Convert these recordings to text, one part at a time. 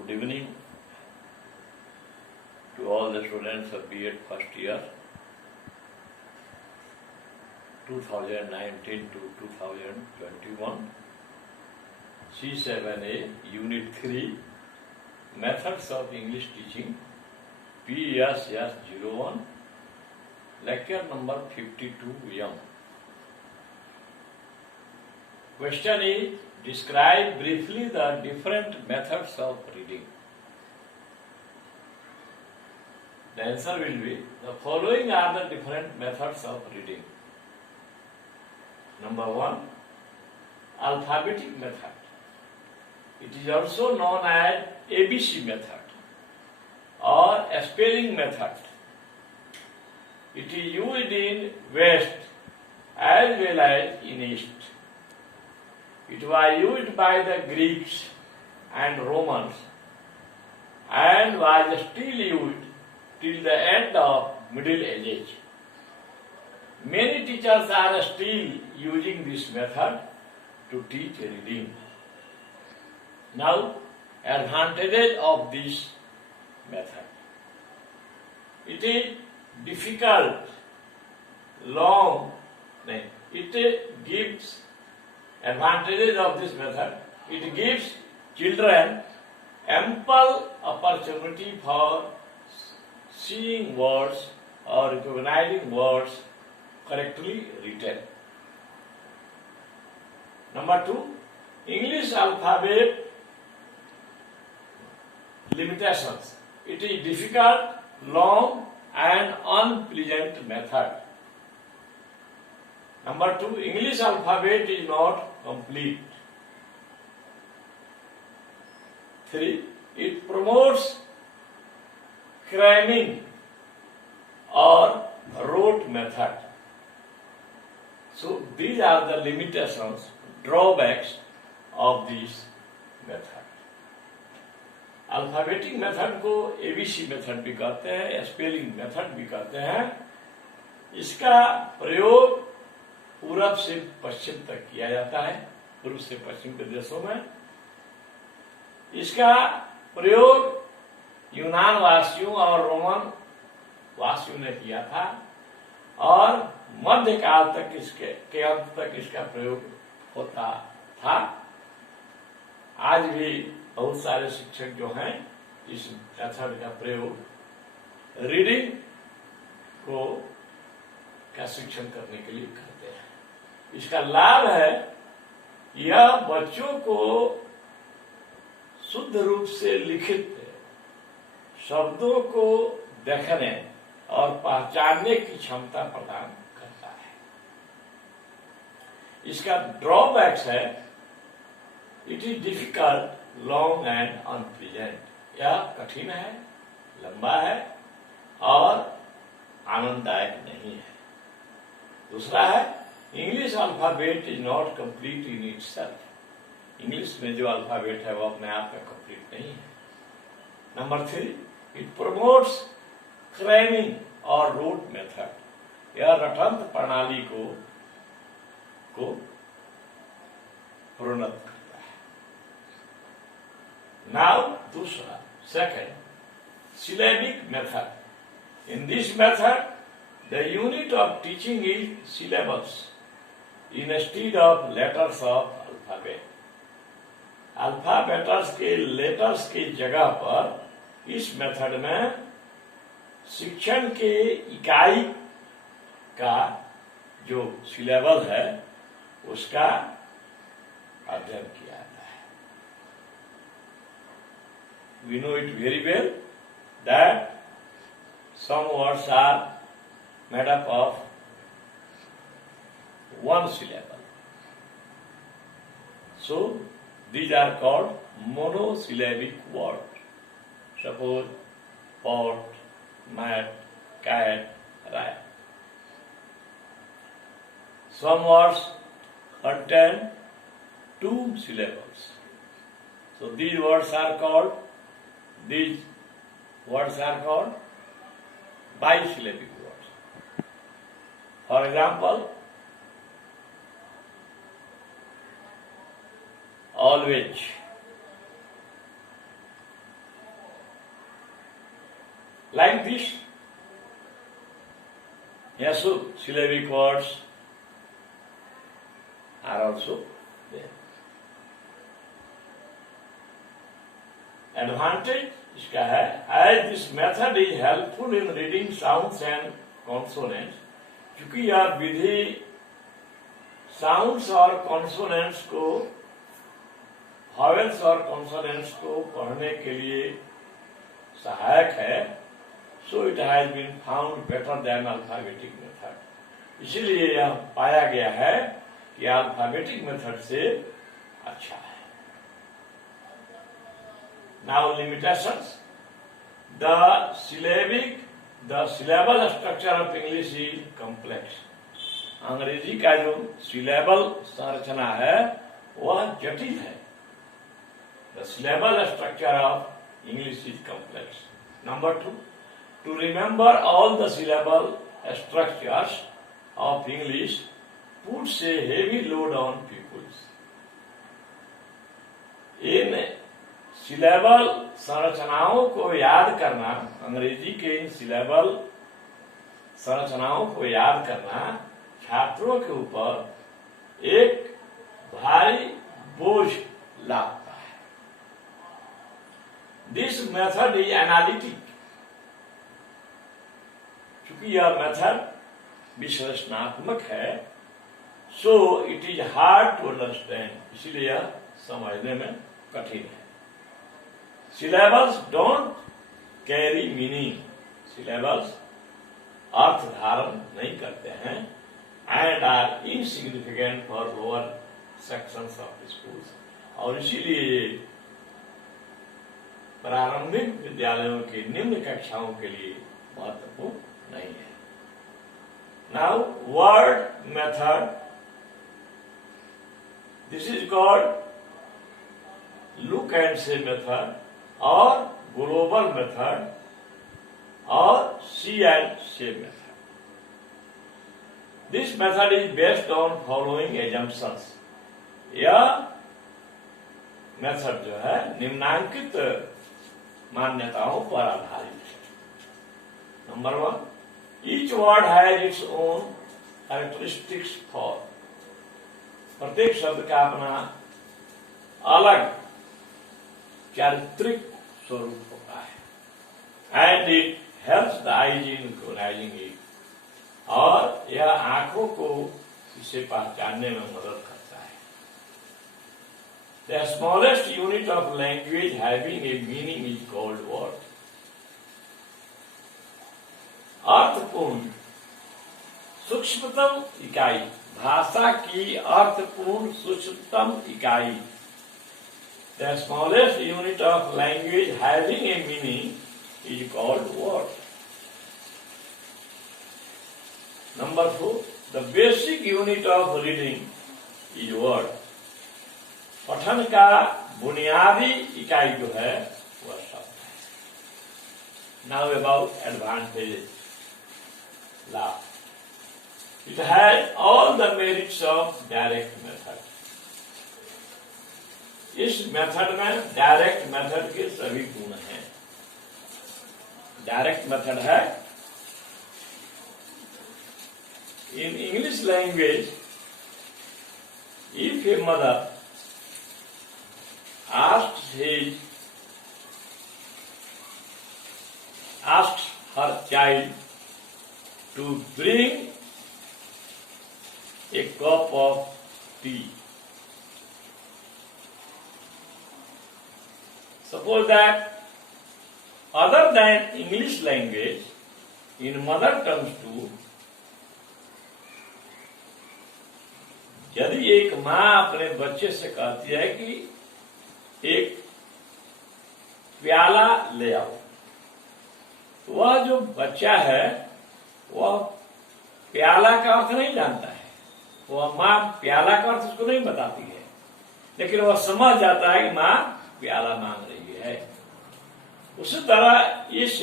Good evening to all the students of B.Ed first year 2019 to 2021, C7A Unit 3 Methods of English Teaching, PSS01, Lecture number 52M. Question is, describe briefly the different methods of reading. The answer will be, the following are the different methods of reading. Number 1, alphabetic method. It is also known as ABC method or spelling method. It is used in West as well as in East. It was used by the Greeks and Romans and was still used till the end of Middle Ages. Many teachers are still using this method to teach reading. Now, advantages of this method. It is difficult, long, it gives advantages of this method. It gives children ample opportunity for seeing words or recognizing words correctly written. Number 2, English alphabet limitations. It is difficult, long and unpleasant method. Number 2, English alphabet is not complete. 3, it promotes cramming or rote method. So these are the limitations, drawbacks of this method. Alphabetic method को ABC method भी कहते हैं, spelling method भी कहते हैं. इसका प्रयोग पूरब से पश्चिम तक किया जाता है, पूर्व से पश्चिम के देशों में. इसका प्रयोग यूनान वासियों और रोमन वासियों ने किया था और मध्यकाल तक के अंत तक इसका प्रयोग होता था. आज भी बहुत सारे शिक्षक जो हैं इस मेथड का प्रयोग रीडिंग को का शिक्षण करने के लिए करते हैं. इसका लाभ है, यह बच्चों को शुद्ध रूप से लिखित शब्दों को देखने और पहचानने की क्षमता प्रदान करता है. इसका ड्रॉबैक्स है, it is difficult, long and unpleasant. यह कठिन है, लंबा है और आनंददायक नहीं है. दूसरा है, English alphabet is not complete in itself. English में जो अल्फाबेट है वो अपने आप में कंप्लीट नहीं है. नंबर 3, इट प्रमोट्स क्रेमिंग और रूट मेथड. यह रटंत प्रणाली को प्रोन्नत करता है. नाउ दूसरा, second, syllabic method. In this method, the unit of teaching is syllables instead of letters of alphabet. Alphabets के लेटर्स की जगह पर इस मेथड में शिक्षण के इकाई का जो सिलेबल है उसका अध्ययन किया जाता है. We know it very well that some words are made up of one syllable. So these are called monosyllabic words. Suppose pot, mat, cat, rat. Some words contain 2 syllables. So these words are called bisyllabic words. For example, always, Like this. Yes, so syllabic words are also there. Advantage इसका है, as this method is helpful in reading sounds and consonants, क्योंकि यह विधि sounds और consonants को, vowels और consonants को पढ़ने के लिए सहायक है. So it has been found better than alphabetic method. इसीलिए यह पाया गया है कि अल्फाबेटिक मेथड से अच्छा है. Now limitations. The syllable structure of English is complex. अंग्रेजी का जो सिलेबल संरचना है वह जटिल है. The syllable structure of English is complex. Number 2, to remember all the syllable structures of English puts a heavy load on pupils. In syllable संरचनाओं को याद करना, अंग्रेजी के इन सिलेबल संरचनाओं को याद करना छात्रों के ऊपर एक भारी बोझ लाता है. This method is analytic. चूंकि यह मेथड विश्लेषणात्मक है, so it is hard to understand. इसीलिए यह समझने में कठिन है. Syllables don't carry meaning. Syllables अर्थ धारण नहीं करते हैं. And are insignificant for lower sections of schools. और इसीलिए प्रारंभिक विद्यालयों की निम्न कक्षाओं के लिए महत्वपूर्ण नहीं है. Now word method. This is called look and से मेथड और ग्लोबल मेथड और सी एंड से method. This method is based on following assumptions. यह मेथड जो है निम्नांकित मान्यताओं पर आधारित है. Number 1, each word has its own characteristics for. प्रत्येक शब्द का अपना अलग चारित्रिक स्वरूप होता है. And it helps the eyes in recognising it. और यह आंखों को इसे पहचानने में मदद करता है. The smallest unit of language having a meaning is called word. अर्थपूर्ण सूक्ष्मतम इकाई, भाषा की अर्थपूर्ण सूक्ष्मतम इकाई. The smallest unit of language having a meaning is called word. Number 4, the basic unit of reading is word. पठन का बुनियादी इकाई जो है वह शब्द है. Now about advantages. Law. It has all the merits of direct method. इस मेथड में डायरेक्ट मेथड के सभी गुण हैं. डायरेक्ट मेथड है, in English language if a mother asks her child to bring a cup of tea. Suppose that other than English language, in mother tongues too, यदि एक माँ अपने बच्चे से कहती है कि एक प्याला ले आओ, तो वह जो बच्चा है वह प्याला का अर्थ नहीं जानता है. वह माँ प्याला का अर्थ उसको नहीं बताती है, लेकिन वह समझ जाता है कि माँ प्याला मांग रही है. उसी तरह इस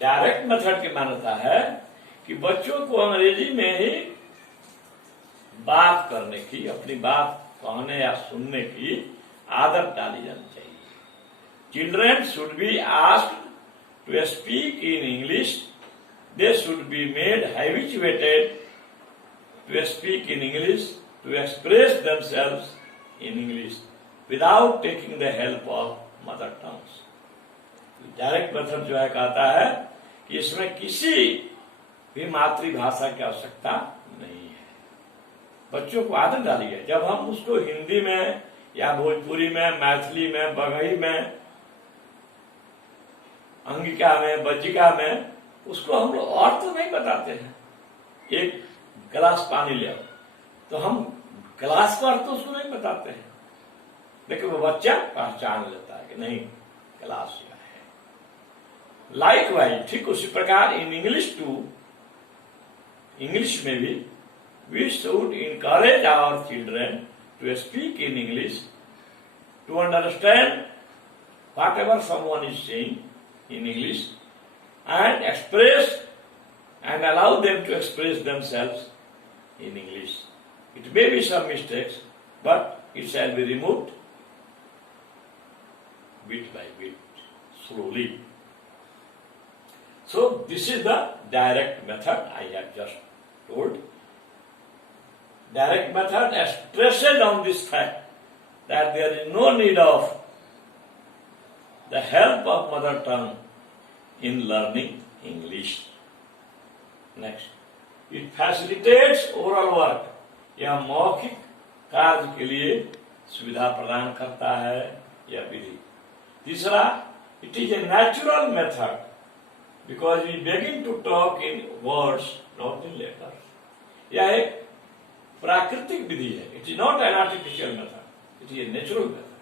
डायरेक्ट मेथड की मान्यता है कि बच्चों को अंग्रेजी में ही बात करने की, अपनी बात कहने या सुनने की आदत डाली जानी चाहिए. Children should be asked to speak in English, they should be made habituated to speak in English, to express themselves in English without taking the help of mother tongues. Direct method जो है कहता है कि इसमें किसी भी मातृभाषा की आवश्यकता नहीं है। बच्चों को आदत डाली है, जब हम उसको हिंदी में या भोजपुरी में, मैथिली में, बघई में, अंगिका में, बज्जिका में, उसको हम लोग और तो नहीं बताते हैं। एक गिलास पानी ले आओ, तो हम गिलास पर तो उसको नहीं बताते हैं, लेकिन वो बच्चा पहचान लेता है कि नहीं गिलास यह है। लाइकवाइज, ठीक उसी प्रकार इन इंग्लिश टू, इंग्लिश में भी we should encourage our children to speak in English, to understand whatever someone is saying in English and express and allow them to express themselves in English. It may be some mistakes, but it shall be removed bit by bit, slowly. So this is the direct method I have just told. Direct method stresses on this fact that there is no need of the help of mother tongue in learning English. Next, it facilitates oral work. यह मौखिक कार्य के लिए सुविधा प्रदान करता है यह विधि। तीसरा, it is a natural method because we begin to talk in words, not in letters. यह एक प्राकृतिक विधि है। It is not an artificial method. It is a natural method.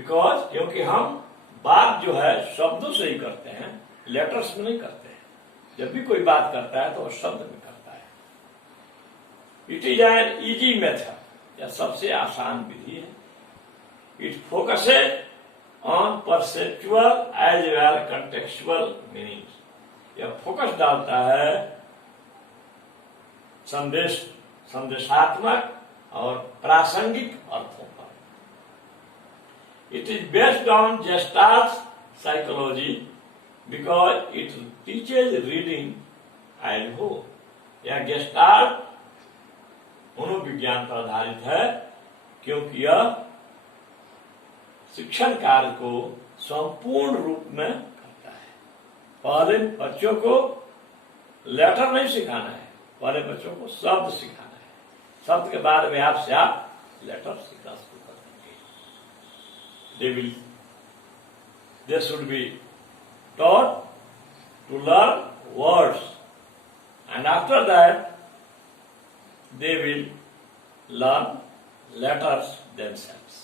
Because क्योंकि हम बात जो है शब्दों से ही करते हैं, लेटर्स में नहीं करते हैं। जब भी कोई बात करता है तो वह शब्द में करता है। It is an easy method, यह सबसे आसान विधि है। It focuses on perceptual as well contextual meanings. यह फोकस डालता है संदेशात्मक और प्रासंगिक अर्थों पर। It is based on Gestalt psychology because it teaches reading and whole. यह Gestalt मनोविज्ञान पर आधारित है क्योंकि यह शिक्षण कार्य को संपूर्ण रूप में करता है। पहले बच्चों को लेटर नहीं सिखाना है, पहले बच्चों को शब्द सिखाना है। शब्द के बाद में आप लेटर सीखना शुरू कर देंगे। They should be taught to learn words, and after that they will learn letters themselves.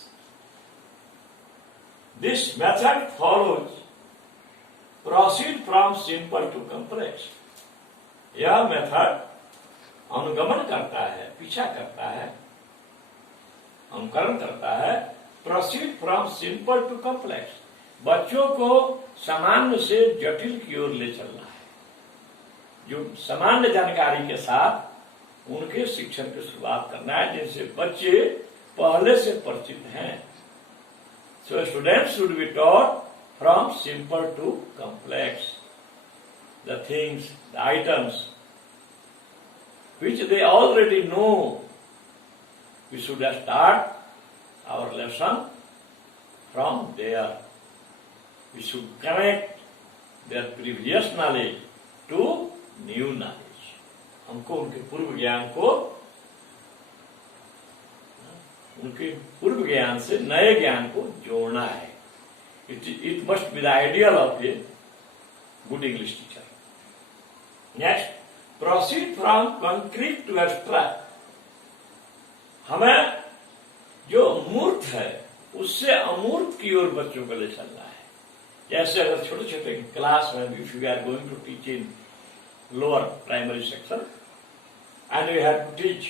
This method follows proceed from simple to complex. यह मेथड अनुगमन करता है, पीछा करता है, अनुकरण करता है proceed from simple to complex. बच्चों को सामान्य से जटिल की ओर ले चलना है। जो सामान्य जानकारी के साथ उनके शिक्षण की शुरुआत करना है जिनसे बच्चे पहले से परिचित हैं। So students should be taught from simple to complex the things, the items which they already know. We should start our lesson from there. We should connect their previous knowledge to new knowledge. हमको उनके पूर्व ज्ञान से नए ज्ञान को जोड़ना है। It must be the ideal of a good English teacher. Next, proceed from concrete to abstract. हमें जो मूर्त है उससे अमूर्त की ओर बच्चों को ले चलना है। जैसे अगर छोटे छोटे क्लास में if you are going to teach in lower primary section and you have to teach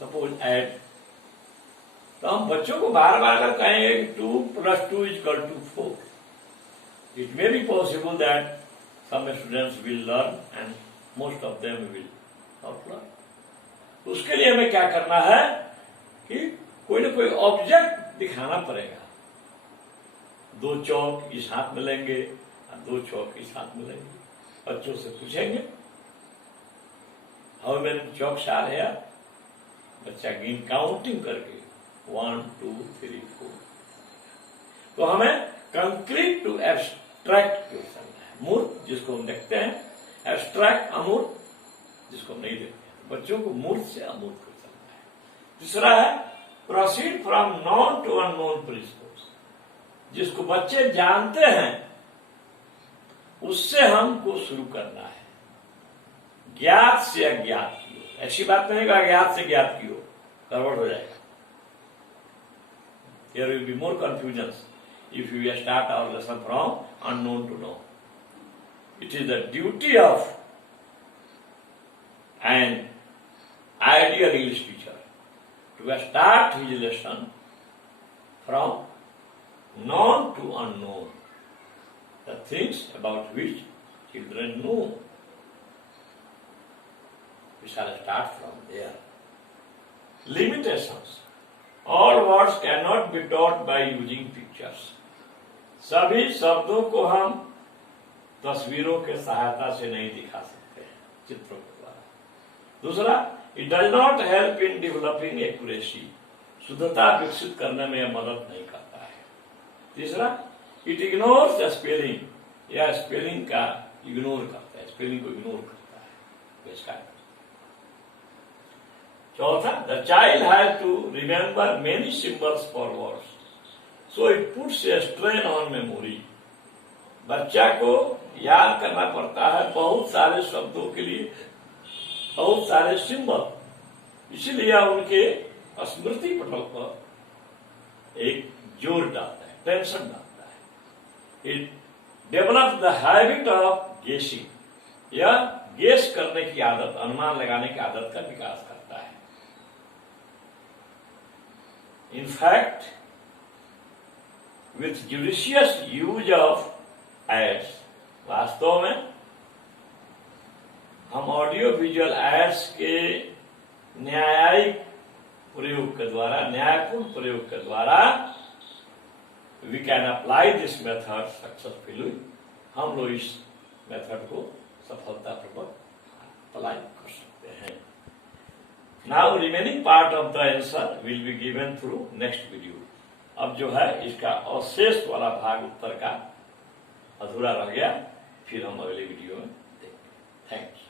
suppose add, तो हम बच्चों को बार बार कहेंगे 2 + 2 = 4. It may be possible that some students will learn and most of them will not learn. उसके लिए हमें क्या करना है कि कोई ना कोई ऑब्जेक्ट दिखाना पड़ेगा 2 चौक इस हाथ में लेंगे और 2 चौक इस हाथ में लेंगे। बच्चों से पूछेंगे how many chalks are here, बच्चा गिन काउंटिंग करके 1 2 3 4। तो हमें कंक्रीट टू एब्स्ट्रैक्ट क्वेश्चन है, मूर्त जिसको हम देखते हैं, एब्स्ट्रैक्ट अमूर्त जिसको हम नहीं देखते हैं। बच्चों को मूर्त से अमूर्त क्वेश्चन है। तीसरा है proceed from known to unknown principles, जिसको बच्चे जानते हैं उससे हमको शुरू करना है, ज्ञात से अज्ञात की ओर। ऐसी बात नहीं है अज्ञात से ज्ञात की ओर, गड़बड़ हो जाएगा। There will be more confusions if you start our lesson from unknown to known. It is the duty of an ideal English teacher to start his lesson from known to unknown, the things about which children know. We shall start from there. Limitations. All words cannot be taught by using pictures. सभी शब्दों को हम तस्वीरों के सहायता से नहीं दिखा सकते हैं, चित्रों के द्वारा। दूसरा, it does not help in developing accuracy. शुद्धता विकसित करने में यह मदद नहीं करता है। तीसरा, it ignores the spelling. यह स्पेलिंग का इग्नोर करता है, स्पेलिंग को इग्नोर करता है। इसका चौथा, the child has to remember many symbols for words, so it puts a strain on memory. बच्चा को याद करना पड़ता है बहुत सारे शब्दों के लिए बहुत सारे सिंबल, इसीलिए उनके स्मृति पटल पर एक जोर डालता है, टेंशन डालता है। It develop the habit of गेसिंग, यह गेस करने की आदत, अनुमान लगाने की आदत का विकास करता है। In fact, with judicious use of ads, वास्तव में हम ऑडियो विजुअल एड्स के न्यायिक प्रयोग के द्वारा, न्यायपूर्ण प्रयोग के द्वारा we can apply this method successfully. हम लोग इस मेथड को सफलतापूर्वक अप्लाई कर सकते हैं। Now remaining part of the answer will be given through next video. अब जो है इसका अवशेष वाला भाग उत्तर का अधूरा रह गया, फिर हम अगले वीडियो में देखेंगे। थैंक्स।